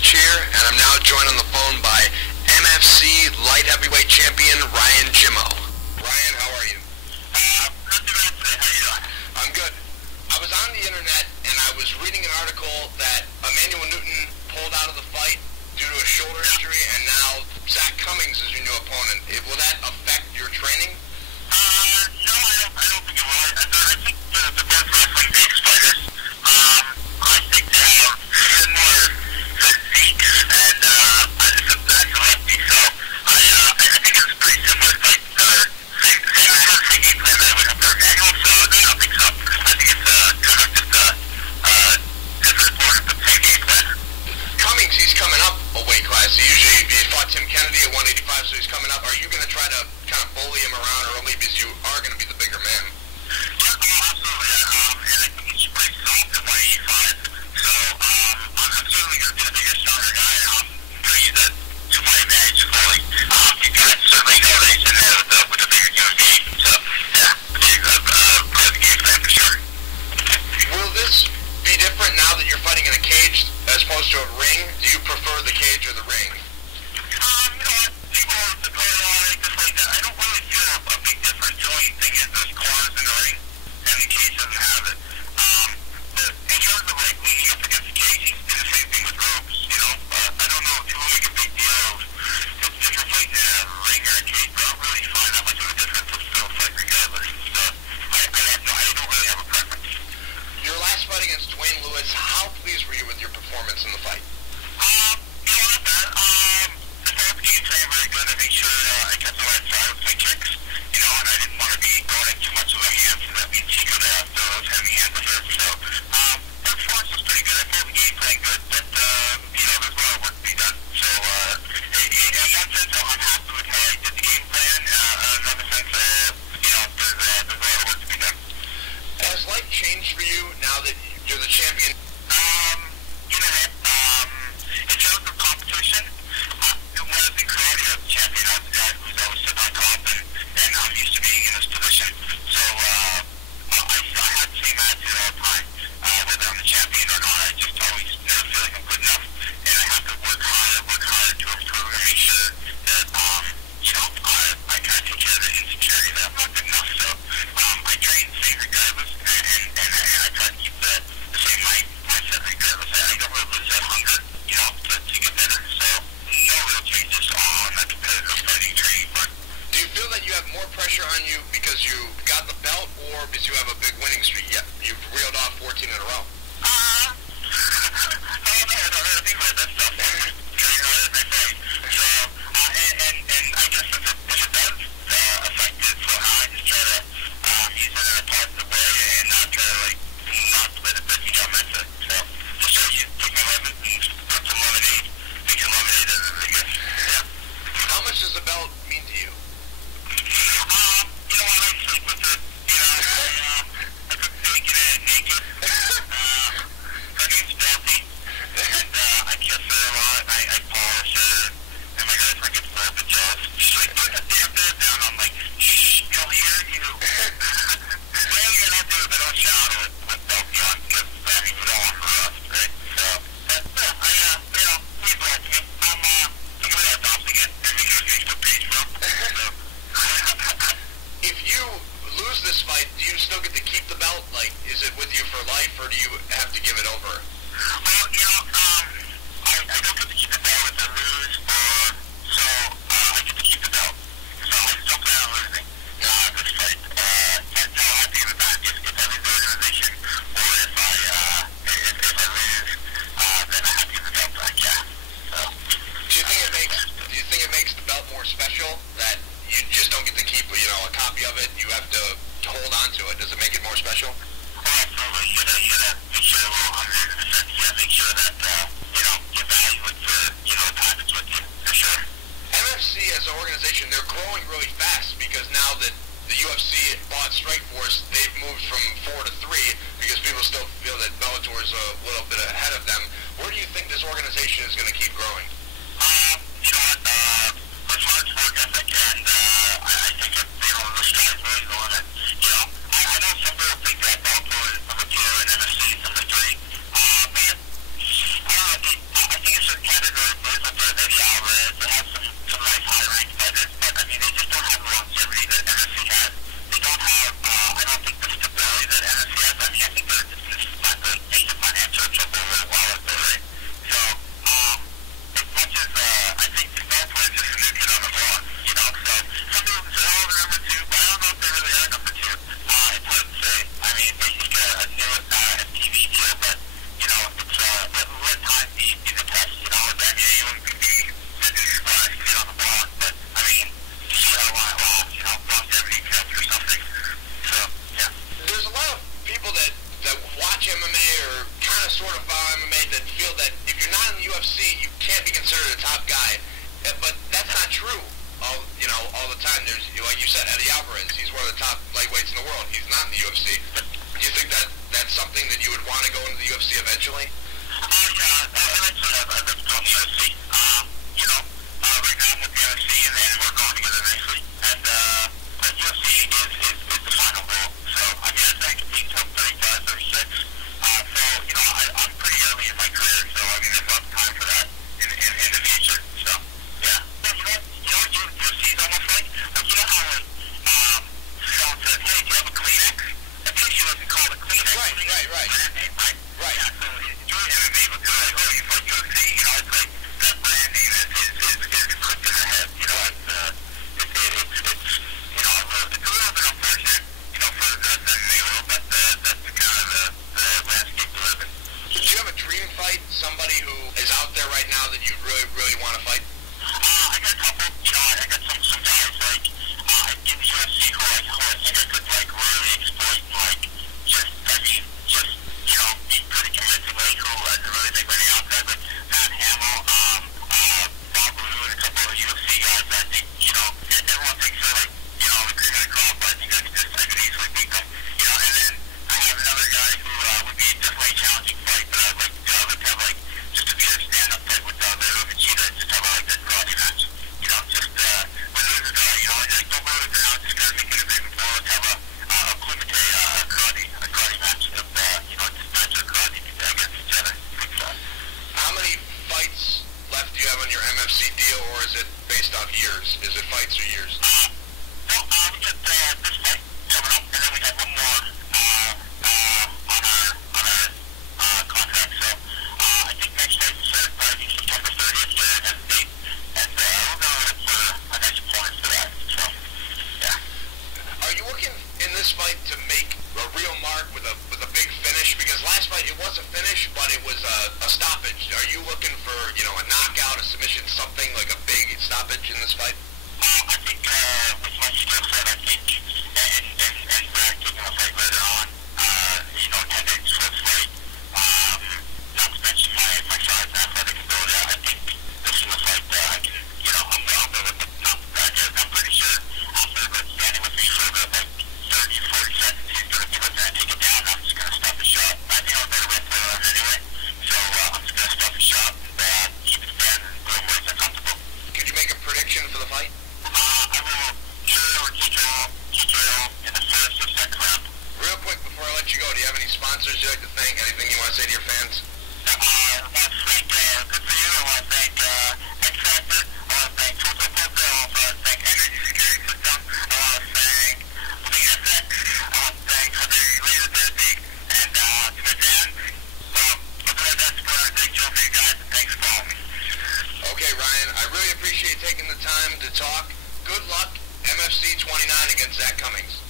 Radich here, and I'm now joined on the phone by MFC Light Heavyweight Champion Ryan Jimmo. Ryan, how are you? Not too bad today. How you doing? I'm good. I was on the internet, and I was reading an article that Emmanuel Newton pulled out of the fight due to a shoulder injury, and now Zach Cummings is your new opponent. Will that affect your training? No, I don't think it will. I think the both wrestling-based fighters, I think they have similar physique, and that's a lefty, so I think it's a pretty similar fight. Same game plan that I would have for Emmanuel, so no, I don't think so. I think it's kind of just different form, but same game plan. Cummings, he's coming up a weight class. He fought Tim Kennedy at 185, so he's coming up. Are you going to try to kind of bully him around early because you are going to be the bigger man? Yeah, absolutely. And I think he's pretty soft at 185. So I'm certainly going to be the bigger, stronger guy, and I'm going to use that to my advantage fully. You guys certainly know that he's in there with the bigger human being. So, yeah, part of the game plan for sure. Will this be different now that you're fighting in a cage as opposed to a ring? Do you prefer the cage or the ring? You know what? People go like this like that. I don't really feel a big difference. The only thing is there's corners in the ring, and the cage doesn't have it. But in terms of like leaning up against the cage, he's doing the same thing with ropes, you know? I don't know if people make a big deal of the difference fighting in a ring or a cage, but I don't really find that much of a difference. It's still a fight regardless. So I don't really have a preference. Your last fight against Dwayne Lewis, how pleased were you with your performance in the fight? You know, not bad. I thought the game plan very good. I made sure I kept the right side with my kicks, you know, and I didn't want to be going in too much of a hand, so that means Chico to have those heavy hands with her. So, the performance was pretty good. I thought the game plan good, but, you know, there's a lot of work to be done. So, in one sense, I'm happy with how I did the game plan. In another sense, you know, there's a lot of work to be done. Has life changed for you now that you're the champion? You know what, in terms of competition, when I was in karate, I was the champion. I was the guy who was always sitting on top, and I'm used to being in this position. So, I had the same attitude all the time. Whether I'm the champion or not, I just always never feel like I'm good enough, and I have to work harder to improve and make sure that, you know, I kind of take care of the insecurity that I'm not good enough. So, I train the same regardless, and I try to keep the same mindset regardless. I don't really lose that hunger, you know, to get better. So, no real changes on that competitive fighting training part. Do you feel that you have more pressure on you because you got the belt or because you have a big winning streak? Yeah, you've reeled off 14 in a row. I don't know. I don't really think about that stuff. You know, that's my thing. So, and I guess if it does affect it somehow, I just try to use it in a positive way and not try to, like, not let it mess it. So, just try to take my lemons and put some lemonade, make some lemonade out of it, I guess. Yeah. How much does the belt mean to you? You know what, I sleep with it. You know, I cook bacon in it naked. Her name's Belty, and I kiss her a lot, and I polish her, and my girlfriend gets a little bit jealous. She's like, put that damn bed down. I'm like, shh, he'll hear you. Well, you're not doing it, but don't shout with Belty on, because, I mean, you don't want her rust, right? So, yeah, you know, he blessed me. I'm going to adopt again, and make sure he's Facebook page from. So, If you lose this fight, do you still get to keep the belt? Like, is it with you for life, or do you have to give it over? well, you know, I don't get to keep the belt if I lose, so I get to keep the belt. So I just don't plan on losing this fight. Can't tell how to give it back if I lose the organization, or if I lose, then I have to give the belt back, yeah. So, Do you think it makes the belt more special that you just don't get to keep, you know, a copy of it? You have to hold on to it. Does it make it more special? absolutely. Should have make sure a little 100%. Yeah, make sure that, you know, you value it for, you know, the time it's with you, for sure. MFC as an organization, they're growing really fast because now that the UFC bought Strikeforce, they've moved from 4 to 3 because people still feel that Bellator is a little bit ahead of them. Where do you think this organization is going to keep growing? You know what, there's hard work ethic, and I think that, you know, the sky's really the limit. You know, I know some people think that Bellator is number 2 and MFC is number 3. Man, I don't know, I think it's certain top guy. But that's not true. All the time. There's, like you said, Eddie Alvarez. He's one of the top lightweights in the world. He's not in the UFC. Do you think that that's something that you would want to go into the UFC eventually? Yeah, eventually I'd like to go in the UFC. Right now I'm with the UFC and we're going together nicely. And the UFC is the final goal. So, I mean, I think it's up 35, 36. I'm pretty early in my career, so I mean, there's a lot of time for that in the future. So, yeah. UFC is almost like how Sean said, hey, do you have a Kleenex? At least she doesn't call it Kleenex. Right. Right. Yeah, so enjoy MMA, but they're like, oh, you fight UFC, it's like, that branding is clipped in their head, it's a little bit unfortunate, for the MMA world, but that's the kind of the landscape we live in. Do you have a dream fight? Somebody who is out there right now that you really, really want to fight? I got a couple, I got some guys, like, in the UFC who I think I could, like, really exploit, like, be pretty convincingly, who I really think running outside, but Matt Hamill, Bob Lou, and a couple of UFC guys, I think, everyone thinks they're, like, the cream of the crop, but I think I could easily beat them, and then I have another guy who would be definitely a challenging fight, but I'd like to have, like, just to be a stand-up fight with Vero Machida, just have, like, that karate match, just, when there's a guy, like, don't go to the ground, just gotta make it a bit more, let's have a kumite, a karate match, just match of karate against each other. How many fights left do you have on your MFC deal, or is it based off years? Is it fights or years? We got this fight coming up, and then we have one more on our contract. So I think next fight is probably September 30th here in the state, and we're going to look for a nice opponent for that. So yeah. Are you looking in this fight to make a real mark with a big finish? Because last fight it was a finish, but it was a stoppage. Are you looking for a knockout, a submission, something like a big stoppage in this fight? I think with my skill set, I think, and Brad taking a fight later on, 10 days for this fight, not to mention my size and athletic ability, I think this is a fight that I can, I'm going to not Brad yet. I'm pretty sure after standing with me for about like 30, 40 seconds, he's going to be looking at take it down, I'm just going to stop the shot. I think I'm a better wrestler than anyway, so I'm just going to stop the shot and keep it standing and go where it's uncomfortable. Could you make a prediction for the fight? I will KO or TKO in the first or second round. Real quick before I let you go, do you have any sponsors you'd like to thank? Anything you want to say to your fans? I want to thank Good For You. I want to thank X Factor. I want to thank Total Poker. I want to thank Energy Security System. I want to thank Lean FX. I want to thank Javier Laser Therapy. And to my fans, other than that, it's a great show for you guys, and thanks for following me. Okay, Ryan, I really appreciate taking the time to talk. Good luck, MFC 29 against Zach Cummings.